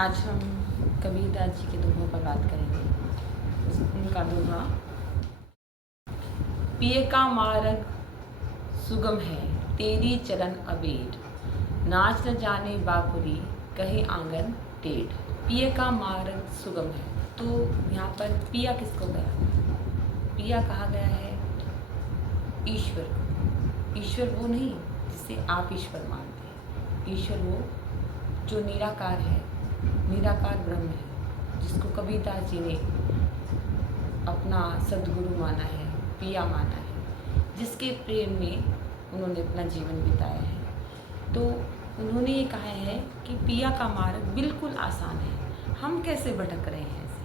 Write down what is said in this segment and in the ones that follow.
आज हम कबीरदास जी के दोहों पर बात करेंगे। उनका दोहा, पिए का मार्ग सुगम है तेरी चलन अबेर, नाच न जाने बापुरी कहे आंगन टेढ़। पिए का मार्ग सुगम है, तो यहाँ पर पिया किसको गया? पिया कहा गया है ईश्वर को। ईश्वर वो नहीं जिसे आप ईश्वर मानते हैं। ईश्वर वो जो निराकार है, निराकार ब्रह्म है, जिसको कबीरदास जी ने अपना सद्गुरु माना है, पिया माना है, जिसके प्रेम में उन्होंने अपना जीवन बिताया है। तो उन्होंने ये कहा है कि पिया का मार्ग बिल्कुल आसान है। हम कैसे भटक रहे हैं ऐसे?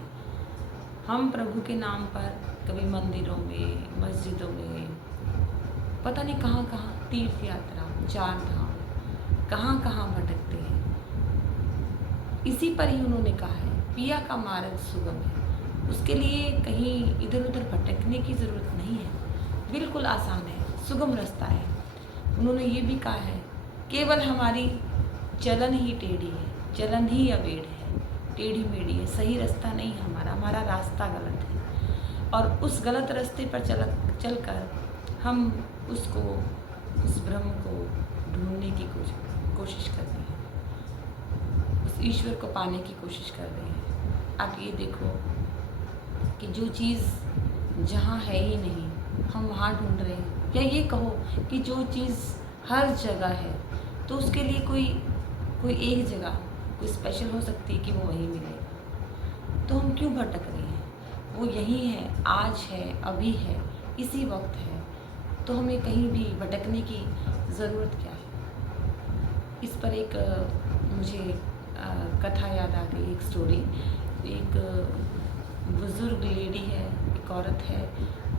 हम प्रभु के नाम पर कभी मंदिरों में, मस्जिदों में, पता नहीं कहाँ कहाँ तीर्थ यात्रा, चार धाम, कहाँ कहाँ भटकते हैं। इसी पर ही उन्होंने कहा है पिया का मार्ग सुगम है। उसके लिए कहीं इधर उधर भटकने की ज़रूरत नहीं है, बिल्कुल आसान है, सुगम रास्ता है। उन्होंने ये भी कहा है केवल हमारी चलन ही टेढ़ी है, चलन ही अबेड़ है, टेढ़ी मेढ़ी है, सही रास्ता नहीं है हमारा रास्ता गलत है। और उस गलत रास्ते पर चलकर हम उसको, उस ब्रह्म को ढूंढने की कोशिश कर रहे हैं, उस ईश्वर को पाने की कोशिश कर रहे हैं। आप ये देखो कि जो चीज़ जहाँ है ही नहीं, हम वहाँ ढूंढ रहे हैं। या ये कहो कि जो चीज़ हर जगह है, तो उसके लिए कोई एक जगह कोई स्पेशल हो सकती है कि वो वहीं मिलेगा। तो हम क्यों भटक रहे हैं? वो यही है, आज है, अभी है, इसी वक्त है। तो हमें कहीं भी भटकने की ज़रूरत क्या है? इस पर एक मुझे कथा याद आ गई, एक स्टोरी। एक बुज़ुर्ग लेडी है, एक औरत है,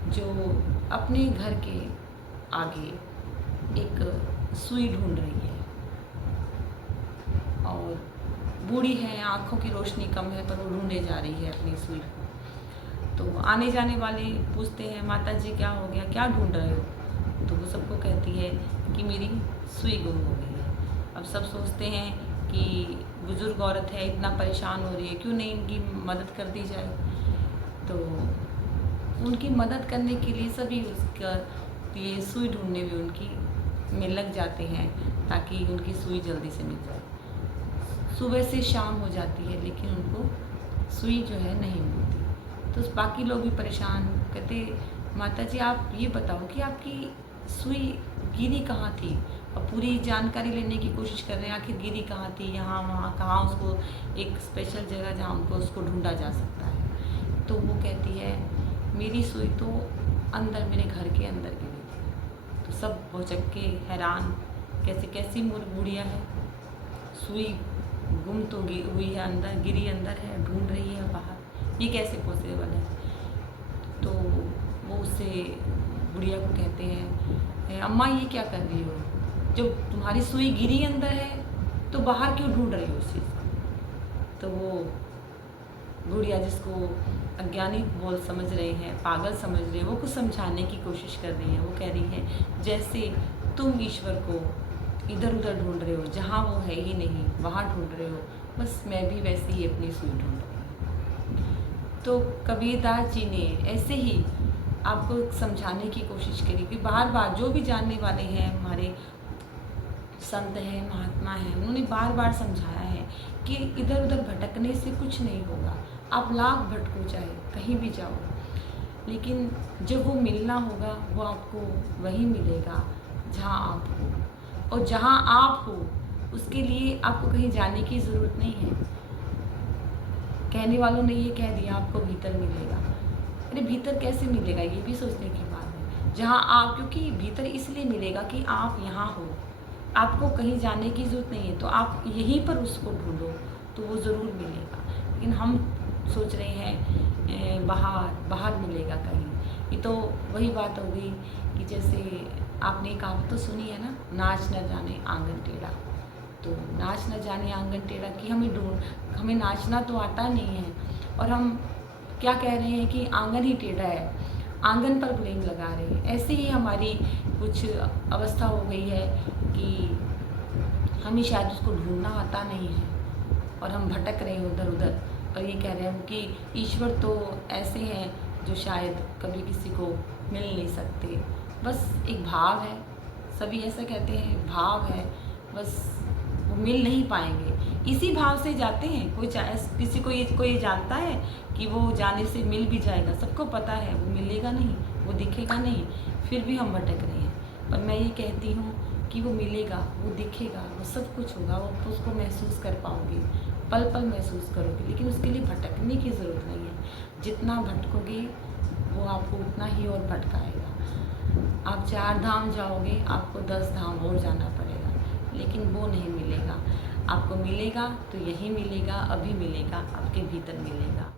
जो अपने घर के आगे एक सुई ढूंढ रही है और बूढ़ी है, आँखों की रोशनी कम है, पर वो ढूंढे जा रही है अपनी सुई को। तो आने जाने वाले पूछते हैं, माता जी क्या हो गया, क्या ढूंढ रहे हो? तो वो सबको कहती है कि मेरी सुई गुम हो गई है। अब सब सोचते हैं कि बुज़ुर्ग औरत है, इतना परेशान हो रही है, क्यों नहीं इनकी मदद कर दी जाए? तो उनकी मदद करने के लिए सभी उसका ये सुई ढूंढने में उनकी में लग जाते हैं, ताकि उनकी सुई जल्दी से मिल जाए। सुबह से शाम हो जाती है, लेकिन उनको सुई जो है नहीं मिलती। तो बाकी लोग भी परेशान, कहते माता जी आप ये बताओ कि आपकी सुई गिरी कहाँ थी? और पूरी जानकारी लेने की कोशिश कर रहे हैं, आखिर गिरी कहाँ थी, यहाँ वहाँ कहाँ, उसको एक स्पेशल जगह जहाँ उनको उसको ढूंढा जा सकता है। तो वो कहती है मेरी सुई तो अंदर, मेरे घर के अंदर गिरी थी। तो सब भौचक के हैरान, कैसी मूर्ख बुढ़िया है, सुई गुम तो हुई है अंदर, गिरी अंदर है, ढूंढ रही है बाहर, ये कैसे पॉसिबल है? तो वो उससे बुढ़िया को कहते हैं अम्मा ये क्या कर रही हो? जब तुम्हारी सुई गिरी अंदर है तो बाहर क्यों ढूंढ रही हो उस चीज़ को? तो वो बुढ़िया, जिसको अज्ञानी बोल समझ रहे हैं, पागल समझ रहे हैं, वो कुछ समझाने की कोशिश कर रही है। वो कह रही है जैसे तुम ईश्वर को इधर उधर ढूंढ रहे हो, जहाँ वो है ही नहीं वहाँ ढूंढ रहे हो, बस मैं भी वैसे ही अपनी सुई ढूंढ रही हूँ। तो कबीरदास जी ने ऐसे ही आपको समझाने की कोशिश करी कि बार बार जो भी जानने वाले हैं, हमारे संत हैं, महात्मा हैं, उन्होंने बार बार समझाया है कि इधर उधर भटकने से कुछ नहीं होगा। आप लाख भटको, चाहे कहीं भी जाओ, लेकिन जब वो मिलना होगा वो आपको वहीं मिलेगा जहाँ आप हो। और जहाँ आप हो उसके लिए आपको कहीं जाने की ज़रूरत नहीं है। कहने वालों ने ये कह दिया आपको भीतर मिलेगा। अरे भीतर कैसे मिलेगा, ये भी सोचने की बात है। जहाँ आप, क्योंकि भीतर इसलिए मिलेगा कि आप यहाँ हो, आपको कहीं जाने की ज़रूरत नहीं है, तो आप यहीं पर उसको ढूंढो तो वो ज़रूर मिलेगा। लेकिन हम सोच रहे हैं बाहर मिलेगा कहीं। ये तो वही बात हो गई कि जैसे आपने कहावत तो सुनी है ना, नाच न जाने आंगन टेढ़ा। तो नाच न जाने आंगन टेढ़ा कि हमें नाचना तो आता नहीं है, और हम क्या कह रहे हैं कि आंगन ही टेढ़ा है, आंगन पर ब्लेम लगा रहे हैं। ऐसे ही हमारी कुछ अवस्था हो गई है कि हमें शायद उसको ढूंढना आता नहीं है, और हम भटक रहे हैं उधर उधर और ये कह रहे हैं कि ईश्वर तो ऐसे हैं जो शायद कभी किसी को मिल नहीं सकते। बस एक भाव है, सभी ऐसा कहते हैं, भाव है, बस वो मिल नहीं पाएंगे। इसी भाव से जाते हैं। कोई किसी को ये कोई जानता है कि वो जाने से मिल भी जाएगा, सबको पता है वो मिलेगा नहीं, वो दिखेगा नहीं, फिर भी हम भटक रहे हैं। पर मैं ये कहती हूँ कि वो मिलेगा, वो दिखेगा, वो सब कुछ होगा, वो उसको महसूस कर पाओगे, पल पल महसूस करोगे। लेकिन उसके लिए भटकने की ज़रूरत नहीं है। जितना भटकोगे वो आपको उतना ही और भटकाएगा। आप 4 धाम जाओगे, आपको 10 धाम और जाना पड़ेगा, लेकिन वो नहीं मिलेगा। आपको मिलेगा तो यही मिलेगा, अभी मिलेगा, आपके भीतर मिलेगा।